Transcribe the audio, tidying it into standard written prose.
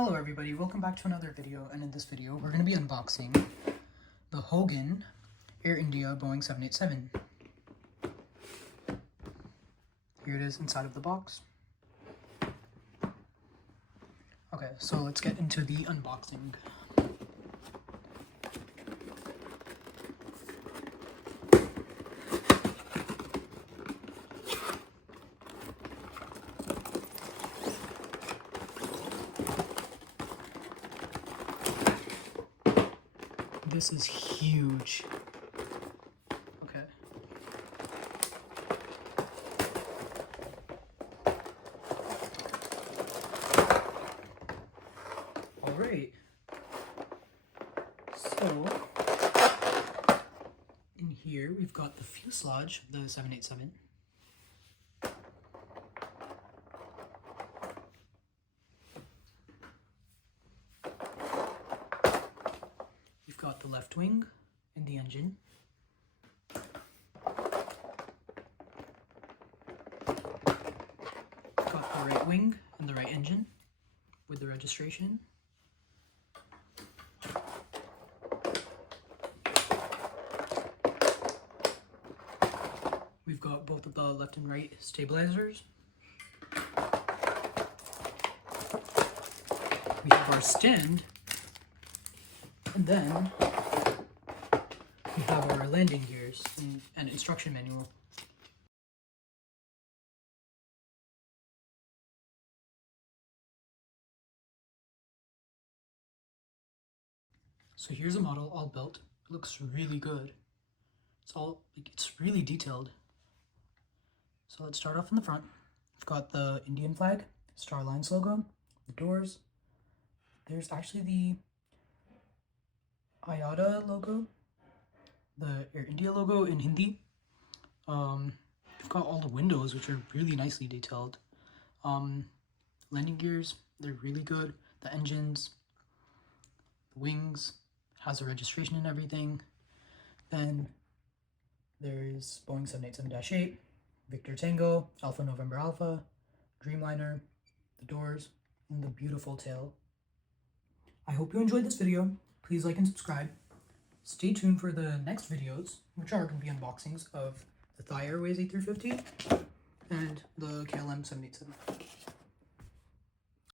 Hello everybody, welcome back to another video, and in this video we're going to be unboxing the Hogan Air India Boeing 787. Here it is inside of the box. Okay, so let's get into the unboxing. This is huge. Okay. Alright. So, in here we've got the fuselage of the 787. Got the left wing and the engine. Got the right wing and the right engine with the registration. We've got both of the left and right stabilizers. We have our stand. And then we have our landing gears and instruction manual. So here's a model all built. It looks really good. It's really detailed. So let's start off in the front. We've got the Indian flag, Star Alliance logo, the doors. There's actually the IATA logo, the Air India logo in Hindi. We've got all the windows, which are really nicely detailed. Landing gears, they're really good. The engines, the wings, has a registration and everything. Then there's Boeing 787-8, Victor Tango, Alpha November Alpha, Dreamliner, the doors, and the beautiful tail. I hope you enjoyed this video. Please like and subscribe. Stay tuned for the next videos, which are going to be unboxings of the Thai Airways A350 and the KLM 787.